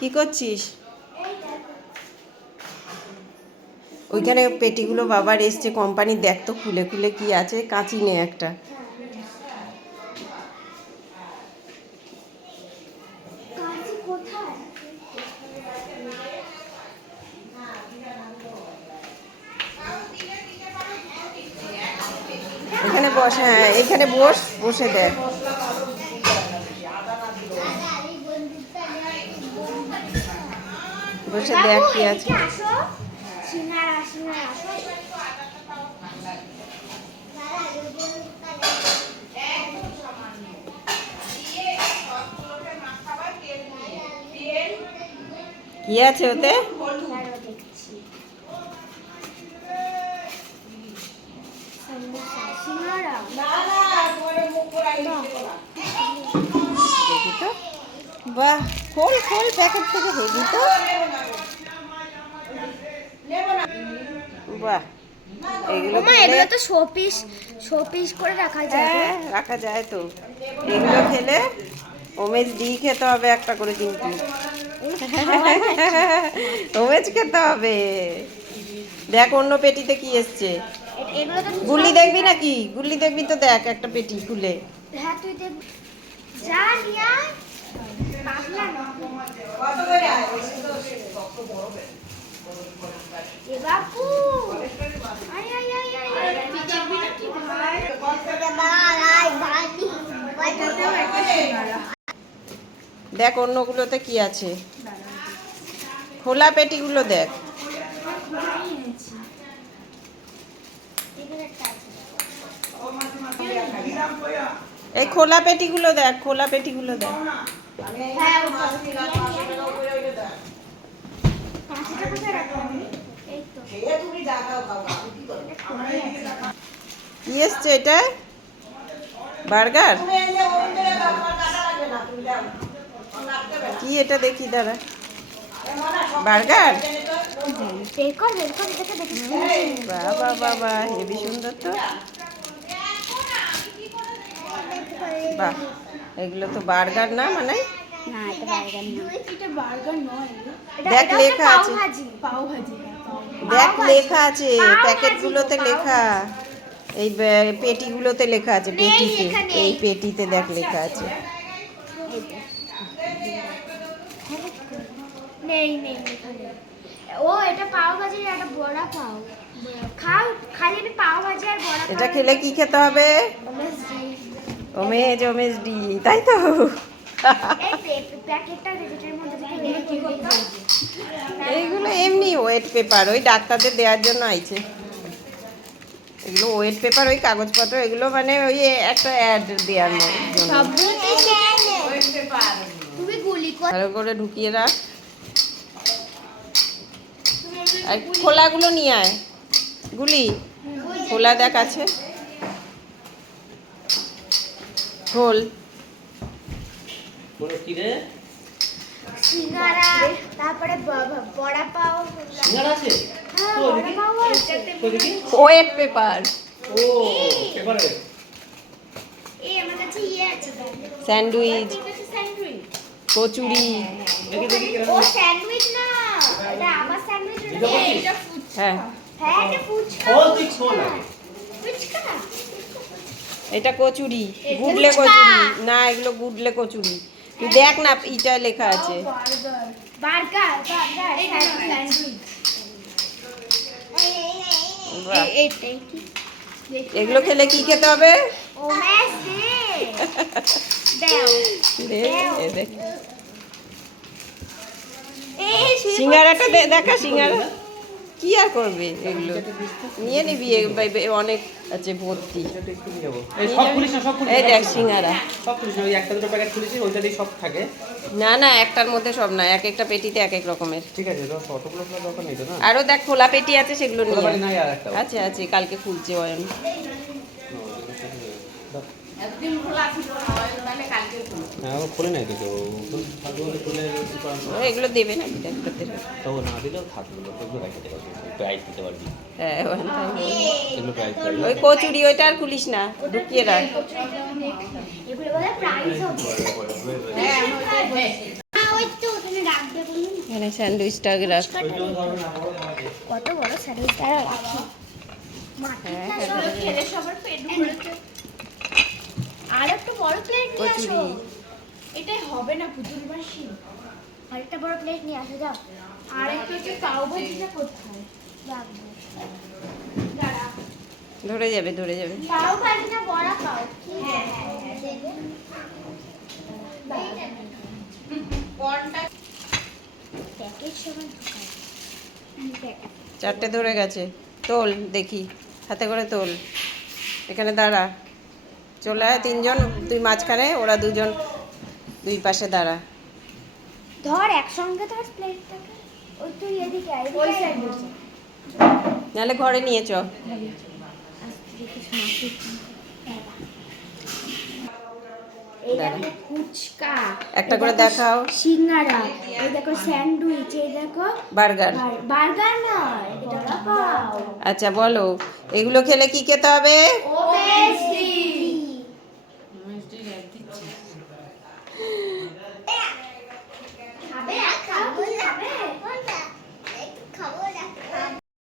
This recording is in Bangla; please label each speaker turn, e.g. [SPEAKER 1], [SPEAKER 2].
[SPEAKER 1] কি করছিস? ওইখানে পেটিগুলো বাবার এসছে কোম্পানি দেখ তো খুলে খুলে কি আছে কাঁচি নে একটা। এখানে বস হ্যাঁ এখানে বস বসে দেখ। বসে দেখ কি আছে। কি আছে ওতে?
[SPEAKER 2] সিঙ্গারা
[SPEAKER 1] বাহ খোল খোল প্যাকেট থেকে দেখি তো। বাহ এগুলো
[SPEAKER 2] তো শোপিস শোপিস করে রাখা যায়।
[SPEAKER 1] হ্যাঁ রাখা যায় তো। এগুলো খেলে ওমেজ খেতে হবে একটা করে কিন্তু ওমেজ খেতে হবে। দেখ অন্য পেটিতে কি এসছে। গুল্লি দেখবি নাকি? গুল্লি দেখবি তো দেখ একটা পেটি খুলে।
[SPEAKER 2] হ্যাঁ তুই দেখ। যা
[SPEAKER 1] দেখ অন্যগুলোতে কি আছে? খোলা পেটিগুলো দেখ। এই খোলা পেটিগুলো দেখ খোলা পেটিগুলো দেখ।
[SPEAKER 2] হ্যাঁ
[SPEAKER 1] কি এসছে এটা? বার্গার? কি এটা দেখি দাঁড়া। বার্গার? বাবা বাবা হেভি সুন্দর তো। বাহ এগুলো তো বার্গার না মানে?
[SPEAKER 2] না এটা বার্গার না।
[SPEAKER 3] এটা বার্গার নয়।
[SPEAKER 1] দেখ লেখা আছে। দেখ লেখা আছে প্যাকেটগুলোতে লেখা। এই পেটিগুলোতে লেখা আছে পেটিতে। এই পেটিতে দেখ লেখা আছে।
[SPEAKER 2] নেই নেই ও এটা পাও ভাজির একটা বড়া পাও। খাও খালি আমি পাও ভাজি আর বড়া
[SPEAKER 1] এটা খেলে কি খেতে হবে? ওমেজ ওমেজ ডি তাই তো? এইগুলো এমনি ওয়েট পেপার ওই ডাক্তারদের দেওয়ার জন্য আইছে। এগুলো ওয়েট পেপার ওই কাগজপত্র এগুলো মানে ওই একটা অ্যাড দেওয়ার জন্য।
[SPEAKER 2] তুমি গুলি কর।
[SPEAKER 1] ভালো করে ঢুকিয়ে রাখ। আর খোলাগুলো নিয়ে আয়। গুলি। খোলা দেখ আছে। খোল
[SPEAKER 4] কোনো কি রে?
[SPEAKER 2] সিঙ্গারা তারপরে বড়া পাও।
[SPEAKER 4] সিঙ্গারা আছে?
[SPEAKER 2] হ্যাঁ
[SPEAKER 4] দেখি।
[SPEAKER 2] পাও
[SPEAKER 4] দেখি।
[SPEAKER 1] Wait paper.
[SPEAKER 4] ও পেপারে।
[SPEAKER 2] এই আমার কাছে ইয়ে আছে
[SPEAKER 1] স্যান্ডউইচ। কচুরি।
[SPEAKER 2] ও স্যান্ডউইচ না। এটা আমার স্যান্ডউইচ
[SPEAKER 4] এটা?
[SPEAKER 1] হ্যাঁ।
[SPEAKER 2] হ্যাঁ এটা ফুচকা
[SPEAKER 4] তুই
[SPEAKER 2] ফুচকা?
[SPEAKER 1] এটা কচুরি গুডলে কচুরি। না এগুলো গুডলে কচুরি। তুই দেখ না ইটা লেখা আছে। এগুলো খেলে কি খেতে হবে?
[SPEAKER 2] ও ম্যাস দে দাও
[SPEAKER 1] দে, এ দেখ।
[SPEAKER 2] এই
[SPEAKER 1] সিঙ্গারাটা দেখা সিঙ্গারা। কি আর করবে এগুলো? নিয়ে নিবি অনেক আছে ভর্তি।
[SPEAKER 4] এই।
[SPEAKER 1] দেখ সিঙ্গারা।
[SPEAKER 4] সব না,
[SPEAKER 1] না না একটার মধ্যে সব না এক একটা পেটিতে এক এক রকমের।
[SPEAKER 4] ঠিক আছে
[SPEAKER 1] আরও দেখ খোলা পেটি আছে সেগুলো
[SPEAKER 4] খোলা
[SPEAKER 1] নিয়ে আছে আছে কালকে খুলছে অয়ন।
[SPEAKER 4] হ্যাঁ ও খুলে নাই তো কেউ?
[SPEAKER 1] ও এগুলো দেবে না
[SPEAKER 4] তবু না দিলেও রাখতে পারবি প্রাইস দিতে পারবি।
[SPEAKER 1] হ্যাঁ।
[SPEAKER 4] এগুলো
[SPEAKER 1] ওই কচুরি ওইটা আর খুলিস না ঢুকিয়ে রাখ।
[SPEAKER 2] এগুলো বলে প্রাইস হবে হ্যাঁ ওই তো ওখানে রাখবে
[SPEAKER 1] এখানে স্যান্ডউইচটা রাখ।
[SPEAKER 2] কত বড় স্যান্ডউইচ তারা রাখি।
[SPEAKER 1] হ্যাঁ, হ্যাঁ, হ্যাঁ।
[SPEAKER 2] আর একটা বড় প্লেট নিয়ে আসো।
[SPEAKER 3] হবে না পুতুল মাসি?
[SPEAKER 2] আরেকটা বড় প্লেট নিয়ে আসো যাও।
[SPEAKER 3] আরেকটা হচ্ছে পাও ভাজিটা কোথায়
[SPEAKER 1] ধরে যাবে ধরে যাবে।
[SPEAKER 2] পাও ভাজি না বড়া পাও। কি? প্যাকেট
[SPEAKER 1] চারটে ধরে গেছে। তোল দেখি। হাতে করে তোল। এখানে দাঁড়া। চলে আয় তিনজন তুই মাঝখানে ওরা দুজন। দুই পাশে দাঁড়া।
[SPEAKER 2] ধর একসঙ্গে ধর প্লেটটাকে ওই তুই এদিকে আয়,
[SPEAKER 3] ওই। সাইড
[SPEAKER 1] নাহলে ঘরে নিয়ে চ।
[SPEAKER 2] আস্তে দেখিস মাটির এই দেখো ফুচকা
[SPEAKER 1] একটা করে দেখাও।
[SPEAKER 2] সিঙ্গারা এই দেখো স্যান্ডউইচ এই দেখো
[SPEAKER 1] বার্গার।
[SPEAKER 2] বার্গার নয় এটা পাও।
[SPEAKER 1] আচ্ছা বলো। এগুলো খেলে কি খেতে হবে?